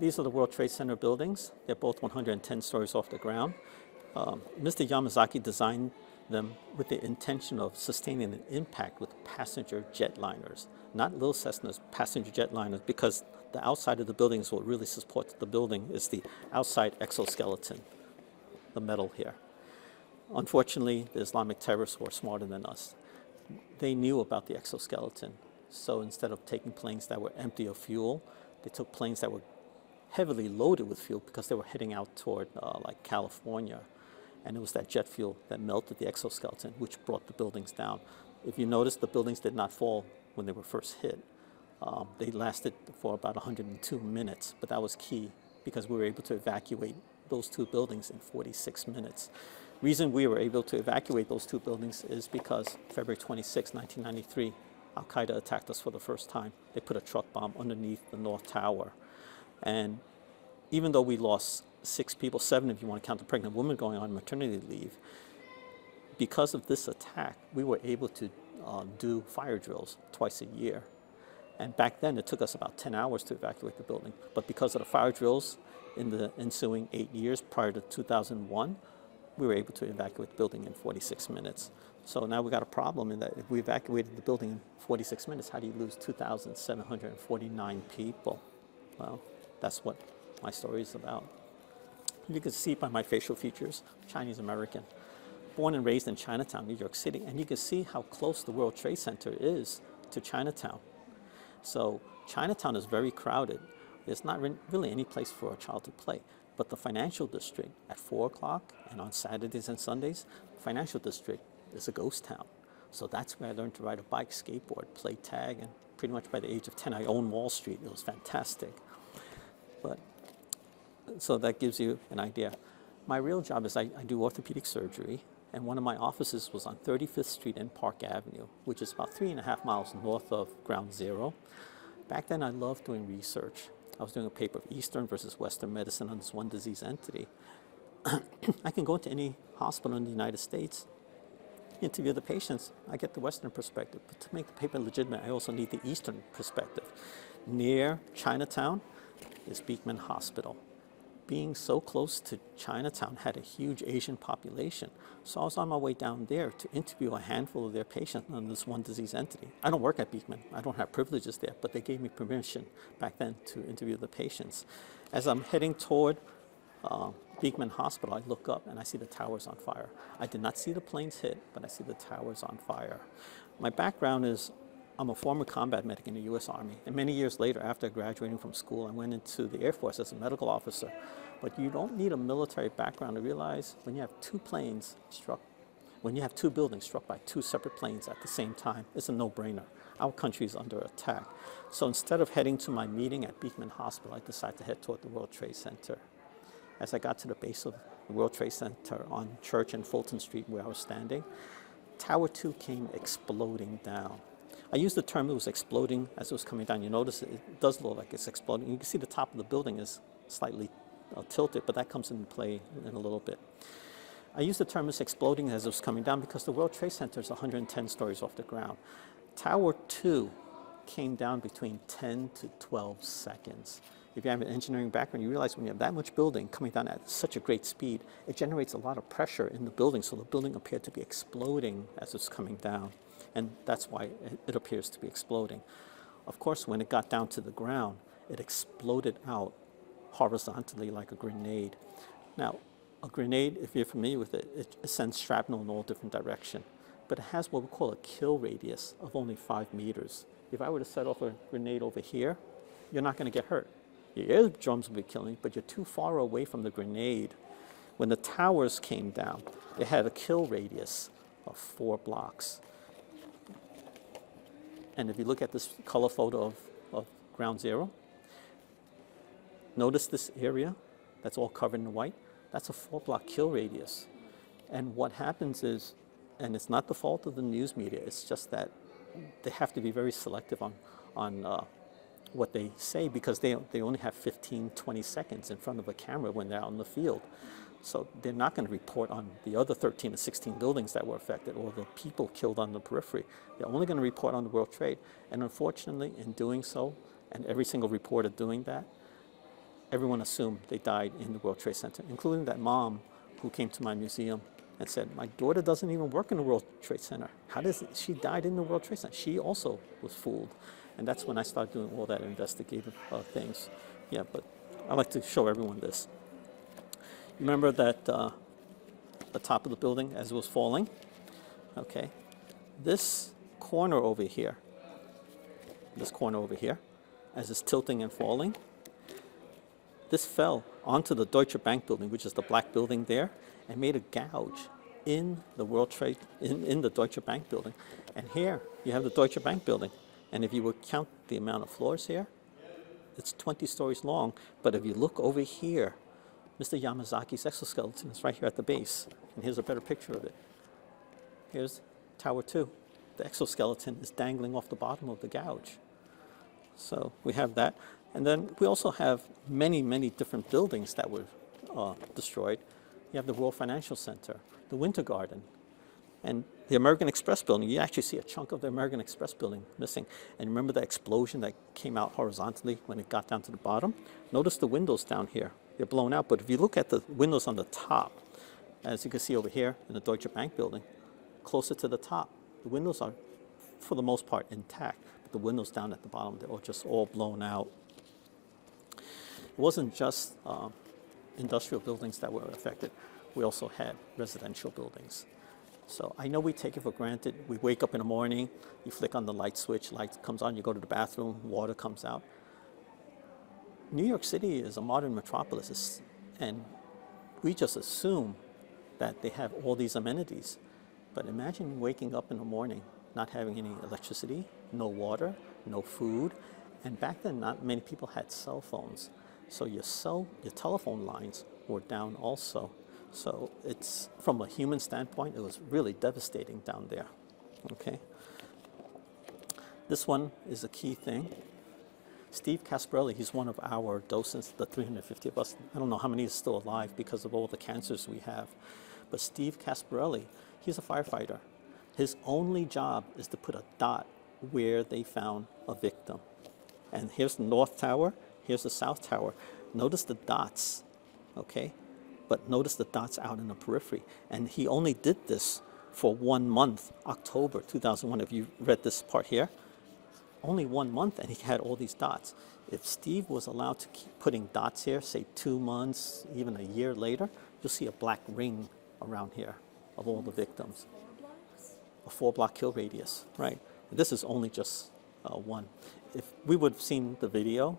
These are the World Trade Center buildings. They're both 110 stories off the ground. Mr. Yamazaki designed them with the intention of sustaining an impact with passenger jetliners, not little Cessnas, passenger jetliners, because the outside of the buildings, what really supports the building is the outside exoskeleton, the metal here. Unfortunately, the Islamic terrorists were smarter than us. They knew about the exoskeleton, so instead of taking planes that were empty of fuel, they took planes that were heavily loaded with fuel because they were heading out toward like California. And it was that jet fuel that melted the exoskeleton, which brought the buildings down. If you notice, the buildings did not fall when they were first hit. They lasted for about 102 minutes, but that was key because we were able to evacuate those two buildings in 46 minutes. Reason we were able to evacuate those two buildings is because February 26, 1993, Al-Qaeda attacked us for the first time. They put a truck bomb underneath the North Tower. And even though we lost 6 people, 7 if you want to count the pregnant woman going on maternity leave, because of this attack, we were able to do fire drills twice a year. And back then, it took us about 10 hours to evacuate the building. But because of the fire drills in the ensuing 8 years prior to 2001, we were able to evacuate the building in 46 minutes. So now we got a problem in that if we evacuated the building in 46 minutes, how do you lose 2,749 people? Well, that's what my story is about. You can see by my facial features, Chinese American, born and raised in Chinatown, New York City, and you can see how close the World Trade Center is to Chinatown. So Chinatown is very crowded. There's not really any place for a child to play. But the financial district at 4 o'clock and on Saturdays and Sundays, the financial district is a ghost town. So that's where I learned to ride a bike, skateboard, play tag, and pretty much by the age of 10, I owned Wall Street. It was fantastic. But so that gives you an idea. My real job is I do orthopedic surgery, and one of my offices was on 35th Street and Park Avenue, which is about 3.5 miles north of Ground Zero. Back then, I loved doing research. I was doing a paper of Eastern versus Western medicine on this one disease entity. I can go into any hospital in the United States, interview the patients. I get the Western perspective, but to make the paper legitimate, I also need the Eastern perspective. Near Chinatown is Beekman Hospital. Being so close to Chinatown had a huge Asian population. So I was on my way down there to interview a handful of their patients on this one disease entity. I don't work at Beekman. I don't have privileges there, but they gave me permission back then to interview the patients. As I'm heading toward Beekman Hospital, I look up and I see the towers on fire. I did not see the planes hit, but I see the towers on fire. My background is I'm a former combat medic in the U.S. Army, and many years later, after graduating from school, I went into the Air Force as a medical officer. But you don't need a military background to realize when you have 2 planes struck, when you have 2 buildings struck by 2 separate planes at the same time, it's a no-brainer. Our country is under attack. So instead of heading to my meeting at Beekman Hospital, I decided to head toward the World Trade Center. As I got to the base of the World Trade Center on Church and Fulton Street where I was standing, Tower 2 came exploding down. I used the term it was exploding as it was coming down. You notice it does look like it's exploding. You can see the top of the building is slightly tilted, but that comes into play in a little bit. I use the term it's exploding as it was coming down because the World Trade Center is 110 stories off the ground. Tower 2 came down between 10 to 12 seconds. If you have an engineering background, you realize when you have that much building coming down at such a great speed, it generates a lot of pressure in the building, so the building appeared to be exploding as it's coming down. And that's why it appears to be exploding. Of course, when it got down to the ground, it exploded out horizontally like a grenade. Now, a grenade, if you're familiar with it, it sends shrapnel in all different directions. But it has what we call a kill radius of only 5 meters. If I were to set off a grenade over here, you're not going to get hurt. Your eardrums will be killing, but you're too far away from the grenade. When the towers came down, it had a kill radius of 4 blocks. And if you look at this color photo of Ground Zero, notice this area that's all covered in white. That's a 4-block kill radius. And what happens is, and it's not the fault of the news media, it's just that they have to be very selective on what they say because they only have 15, 20 seconds in front of a camera when they're out in the field. So they're not going to report on the other 13 to 16 buildings that were affected or the people killed on the periphery. They're only going to report on the World Trade. And unfortunately, in doing so, and every single reporter doing that, everyone assumed they died in the World Trade Center, including that mom who came to my museum and said, my daughter doesn't even work in the World Trade Center. How does she died in the World Trade Center? She also was fooled. And that's when I started doing all that investigative things. Yeah, but I like to show everyone this. Remember that the top of the building as it was falling? Okay. This corner over here, as it's tilting and falling, this fell onto the Deutsche Bank building, which is the black building there, and made a gouge in the World Trade, in the Deutsche Bank building. And here you have the Deutsche Bank building. And if you would count the amount of floors here, it's 20 stories long. But if you look over here, Mr. Yamazaki's exoskeleton is right here at the base. And here's a better picture of it. Here's Tower 2. The exoskeleton is dangling off the bottom of the gouge. So we have that. And then we also have many, many different buildings that were destroyed. You have the World Financial Center, the Winter Garden, and the American Express building. You actually see a chunk of the American Express building missing. And remember the explosion that came out horizontally when it got down to the bottom? Notice the windows down here. They're blown out. But if you look at the windows on the top, as you can see over here in the Deutsche Bank building, closer to the top, the windows are, for the most part, intact. But the windows down at the bottom, they're just all blown out. It wasn't just industrial buildings that were affected. We also had residential buildings. So I know we take it for granted. We wake up in the morning, you flick on the light switch, light comes on, you go to the bathroom, water comes out. New York City is a modern metropolis, and we just assume that they have all these amenities. But imagine waking up in the morning, not having any electricity, no water, no food, and back then not many people had cell phones. So your telephone lines were down also. So it's, from a human standpoint, it was really devastating down there, okay? This one is a key thing. Steve Casparelli, he's one of our docents, the 350 of us. I don't know how many is still alive because of all the cancers we have. But Steve Casparelli, he's a firefighter. His only job is to put a dot where they found a victim. And here's the North Tower, here's the South Tower. Notice the dots, okay? But notice the dots out in the periphery. And he only did this for 1 month, October 2001. If you read this part here, only 1 month, and he had all these dots. If Steve was allowed to keep putting dots here, say 2 months, even a year later, you'll see a black ring around here of all the victims. 4 block kill radius, right? This is only just one. If we would have seen the video,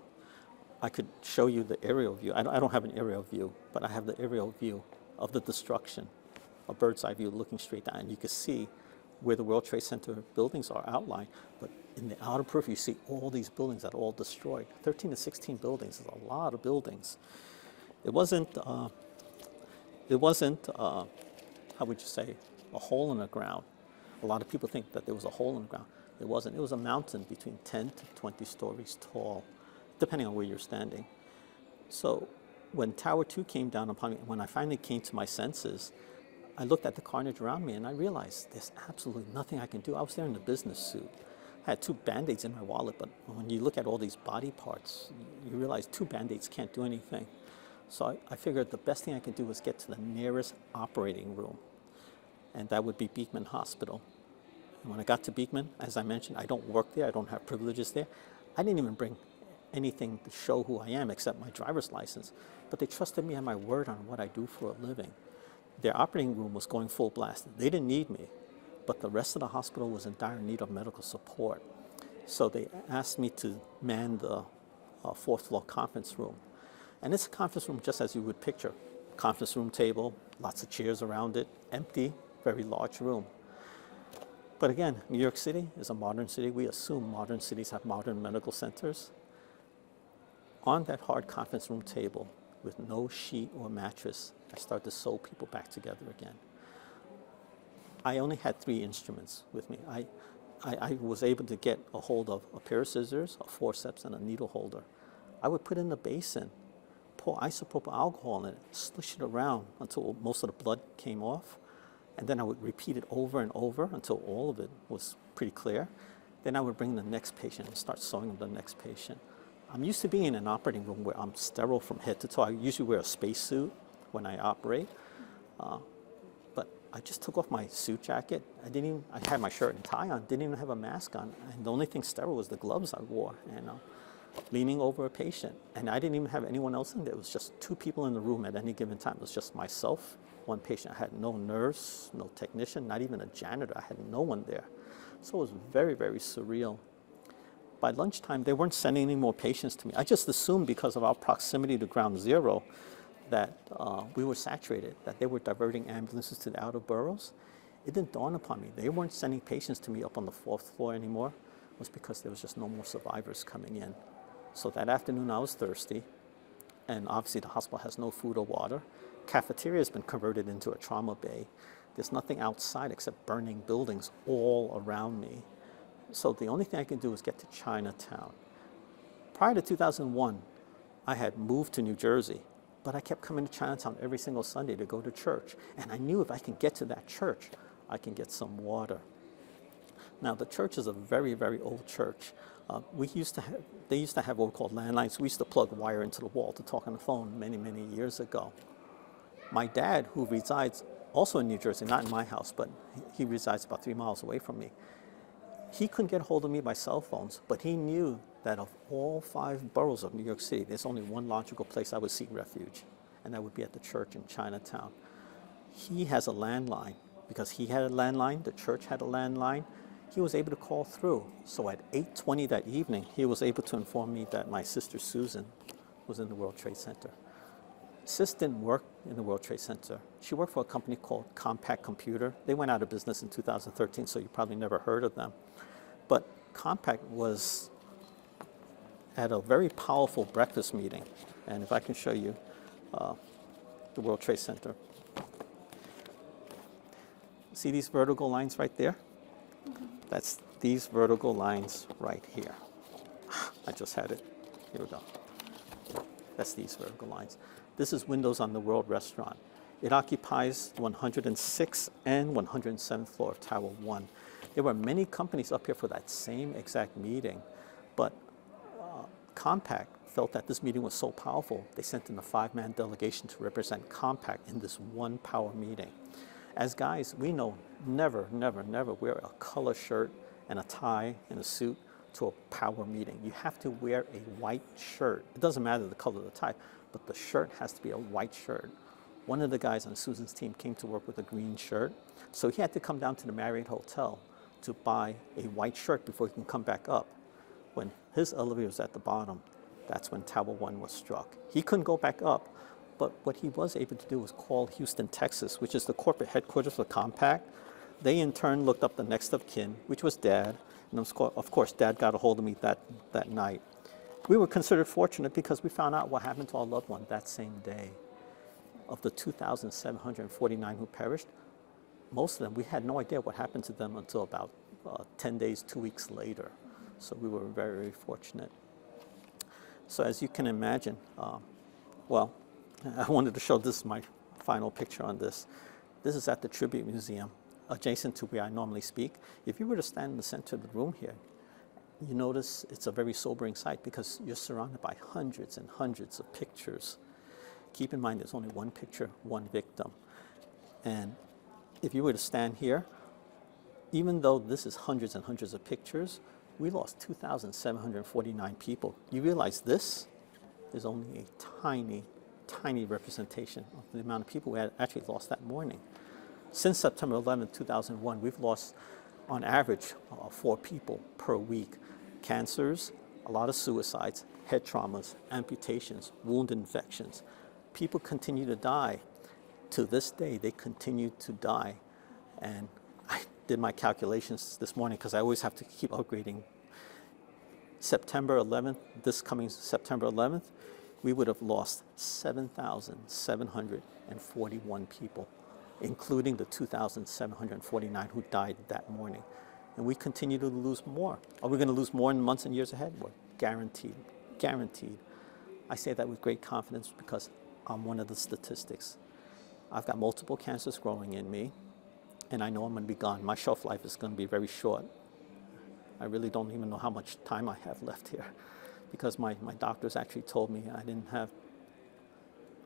I could show you the aerial view. I don't have an aerial view, but I have the aerial view of the destruction, a bird's eye view looking straight down. And you can see where the World Trade Center buildings are outlined, but in the outer periphery, you see all these buildings that are all destroyed. 13 to 16 buildings is a lot of buildings. It wasn't how would you say, a hole in the ground. A lot of people think that there was a hole in the ground. It wasn't. It was a mountain between 10 to 20 stories tall, depending on where you're standing. So when Tower 2 came down upon me, when I finally came to my senses, I looked at the carnage around me and I realized there's absolutely nothing I can do. I was there in a business suit. I had 2 bandaids in my wallet, but when you look at all these body parts, you realize 2 bandaids can't do anything. So I figured the best thing I could do was get to the nearest operating room, and that would be Beekman Hospital. And when I got to Beekman, as I mentioned, I don't work there, I don't have privileges there. I didn't even bring anything to show who I am except my driver's license, but they trusted me and my word on what I do for a living. Their operating room was going full blast. They didn't need me, but the rest of the hospital was in dire need of medical support. So they asked me to man the 4th floor conference room. And it's a conference room just as you would picture. Conference room table, lots of chairs around it, empty, very large room. But again, New York City is a modern city. We assume modern cities have modern medical centers. On that hard conference room table, with no sheet or mattress, I started to sew people back together again. I only had 3 instruments with me. I was able to get a hold of a pair of scissors, a forceps, and a needle holder. I would put in the basin, pour isopropyl alcohol in it, swish it around until most of the blood came off, and then I would repeat it over and over until all of it was pretty clear. Then I would bring the next patient and start sewing the next patient. I'm used to being in an operating room where I'm sterile from head to toe. I usually wear a spacesuit when I operate, but I just took off my suit jacket. I had my shirt and tie on, didn't even have a mask on, and the only thing sterile was the gloves I wore, and leaning over a patient. And I didn't even have anyone else in there. It was just 2 people in the room at any given time. It was just myself, 1 patient. I had no nurse, no technician, not even a janitor. I had no one there. So it was very, very surreal. By lunchtime, they weren't sending any more patients to me. I just assumed because of our proximity to ground zero that we were saturated, that they were diverting ambulances to the outer boroughs. It didn't dawn upon me. They weren't sending patients to me up on the 4th floor anymore. It was because there was just no more survivors coming in. So that afternoon I was thirsty, and obviously the hospital has no food or water. Cafeteria has been converted into a trauma bay. There's nothing outside except burning buildings all around me. So the only thing I can do is get to Chinatown. Prior to 2001, I had moved to New Jersey, but I kept coming to Chinatown every single Sunday to go to church. And I knew if I can get to that church, I can get some water. Now, the church is a very, very old church. They used to have what we call landlines. We used to plug wire into the wall to talk on the phone many, many years ago. My dad, who resides also in New Jersey, not in my house, but he resides about 3 miles away from me, he couldn't get hold of me by cell phones, but he knew that of all 5 boroughs of New York City, there's only one logical place I would seek refuge, and that would be at the church in Chinatown. He has a landline. Because he had a landline, the church had a landline, he was able to call through. So at 8:20 that evening, he was able to inform me that my sister Susan was in the World Trade Center. Sis didn't work in the World Trade Center. She worked for a company called Compaq Computer. They went out of business in 2013, so you probably never heard of them. But Compaq was at a very powerful breakfast meeting. And if I can show you the World Trade Center. See these vertical lines right there? Mm-hmm. That's these vertical lines right here. I just had it. Here we go. That's these vertical lines. This is windows on the World Restaurant. It occupies 106th and 107th floor of Tower 1. There were many companies up here for that same exact meeting, but Compaq felt that this meeting was so powerful, they sent in a 5-man delegation to represent Compaq in this one power meeting. As guys, we know never, never, never wear a color shirt and a tie and a suit to a power meeting. You have to wear a white shirt. It doesn't matter the color of the tie, but the shirt has to be a white shirt. One of the guys on Susan's team came to work with a green shirt, so he had to come down to the Marriott Hotel to buy a white shirt before he can come back up. When his elevator was at the bottom, that's when Tower 1 was struck. He couldn't go back up, but what he was able to do was call Houston, Texas, which is the corporate headquarters for Compaq. They in turn looked up the next of kin, which was Dad, and of course Dad got a hold of me that night. We were considered fortunate because we found out what happened to our loved one that same day. Of the 2,749 who perished, most of them, we had no idea what happened to them until about 10 days, 2 weeks later. So we were very, very fortunate. So as you can imagine, well, I wanted to show this, my final picture on this. This is at the Tribute Museum, adjacent to where I normally speak. If you were to stand in the center of the room here, you notice it's a very sobering sight because you're surrounded by hundreds and hundreds of pictures. Keep in mind there's only one picture, one victim. And if you were to stand here, even though this is hundreds and hundreds of pictures, we lost 2,749 people. You realize this is only a tiny, tiny representation of the amount of people we had actually lost that morning. Since September 11, 2001, we've lost, on average, 4 people per week. Cancers, a lot of suicides, head traumas, amputations, wound infections. People continue to die. To this day, they continue to die. And I did my calculations this morning because I always have to keep upgrading. September 11th, this coming September 11th, we would have lost 7,741 people, including the 2,749 who died that morning. And we continue to lose more. Are we going to lose more in months and years ahead? We're guaranteed, guaranteed. I say that with great confidence because I'm one of the statistics. I've got multiple cancers growing in me, and I know I'm going to be gone. My shelf life is going to be very short. I really don't even know how much time I have left here. because my doctors actually told me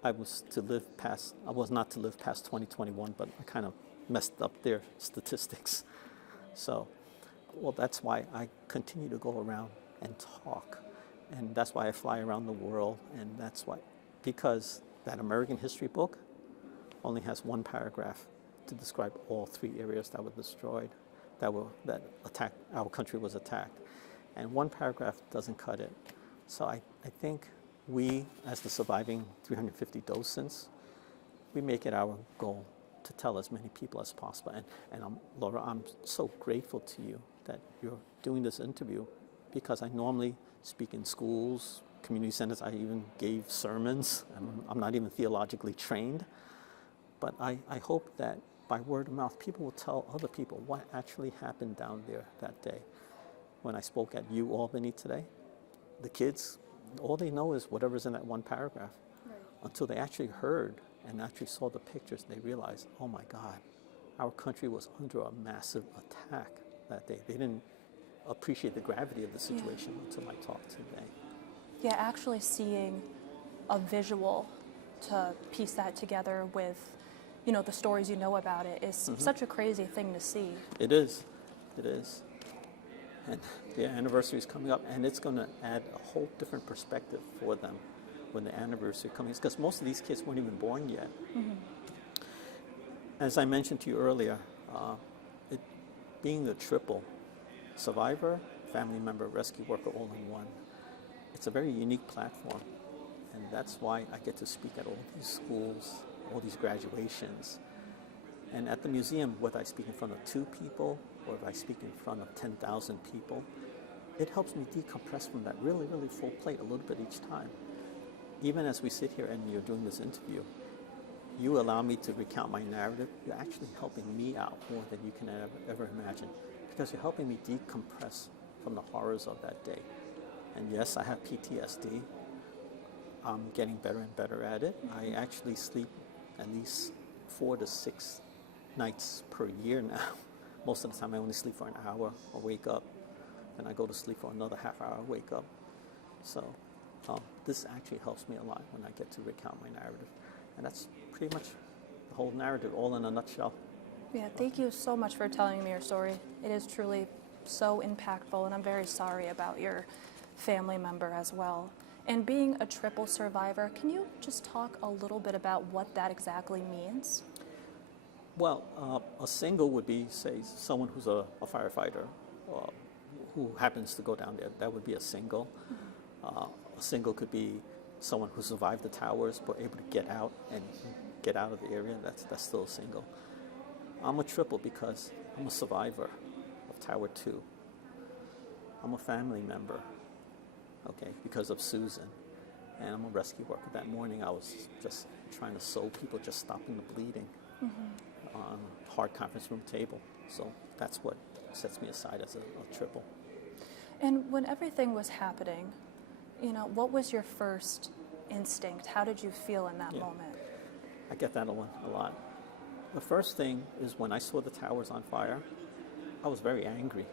I was not to live past 2021, but I kind of messed up their statistics. So, well, that's why I continue to go around and talk. And that's why I fly around the world. And that's why, because that American history book only has one paragraph to describe all 3 areas that were destroyed, that our country was attacked. And one paragraph doesn't cut it. So I think we, as the surviving 350 docents, we make it our goal to tell as many people as possible. And Laura, I'm so grateful to you that you're doing this interview, because I normally speak in schools, community centers. I even gave sermons. I'm not even theologically trained. But I hope that by word of mouth, people will tell other people what actually happened down there that day. When I spoke at Albany today, the kids, all they know is whatever's in that one paragraph. Right. Until they actually heard and actually saw the pictures, they realized, oh my God, our country was under a massive attack that day. They didn't appreciate the gravity of the situation until I talked today. Yeah, actually seeing a visual to piece that together with, the stories you know about it is such a crazy thing to see. It is. It is. And the anniversary is coming up, and it's going to add a whole different perspective for them when the anniversary comes, because most of these kids weren't even born yet. As I mentioned to you earlier, being the triple, survivor, family member, rescue worker, all in one, it's a very unique platform. And that's why I get to speak at all these schools, all these graduations. And at the museum, whether I speak in front of 2 people or if I speak in front of 10,000 people, it helps me decompress from that really, really full plate a little bit each time. Even as we sit here and you're doing this interview, you allow me to recount my narrative. You're actually helping me out more than you can ever imagine, because you're helping me decompress from the horrors of that day. And yes, I have PTSD. I'm getting better and better at it. I actually sleep at least 4 to 6 nights per year now. Most of the time I only sleep for an hour or wake up, and I go to sleep for another half hour, wake up. So this actually helps me a lot when I get to recount my narrative. And that's pretty much the whole narrative, all in a nutshell. Yeah, thank you so much for telling me your story. It is truly so impactful, and I'm very sorry about your family member as well. And being a triple survivor, can you just talk a little bit about what that exactly means? Well, a single would be, say, someone who's a firefighter who happens to go down there. That would be a single. A single could be someone who survived the towers but able to get out of the area. That's still a single. I'm a triple because I'm a survivor of Tower 2. I'm a family member, okay, because of Susan. And I'm a rescue worker. That morning I was just trying to sew people, just stopping the bleeding on a hard conference room table. So that's what sets me aside as a triple. And when everything was happening, what was your first instinct? How did you feel in that moment? I get that a lot. The first thing is when I saw the towers on fire, I was very angry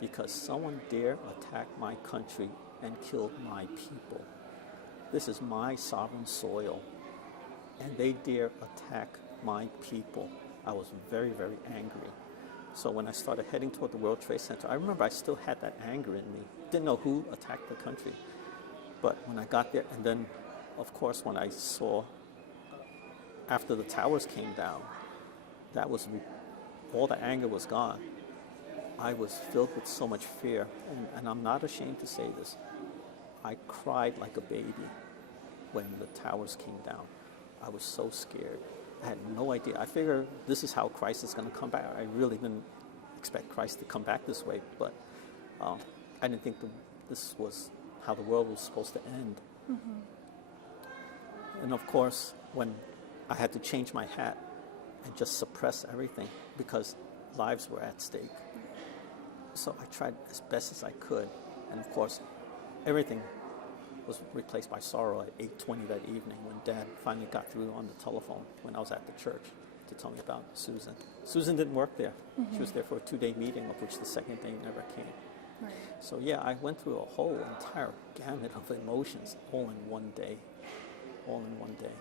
because someone dare attack my country and kill my people. This is my sovereign soil, and they dare attack my people. I was very, very angry. So when I started heading toward the World Trade Center, I remember I still had that anger in me. Didn't know who attacked the country. But when I got there, and then, of course, when I saw after the towers came down, all the anger was gone. I was filled with so much fear, and I'm not ashamed to say this. I cried like a baby when the towers came down. I was so scared. I had no idea. I figured this is how Christ is going to come back. I really didn't expect Christ to come back this way, but I didn't think this was how the world was supposed to end. And of course, when I had to change my hat and just suppress everything because lives were at stake. So I tried as best as I could. And of course, everything was replaced by sorrow at 8:20 that evening when Dad finally got through on the telephone when I was at the church to tell me about Susan. Susan didn't work there. She was there for a 2-day meeting, of which the second day never came. Right. So yeah, I went through a whole entire gamut of emotions all in one day. All in one day.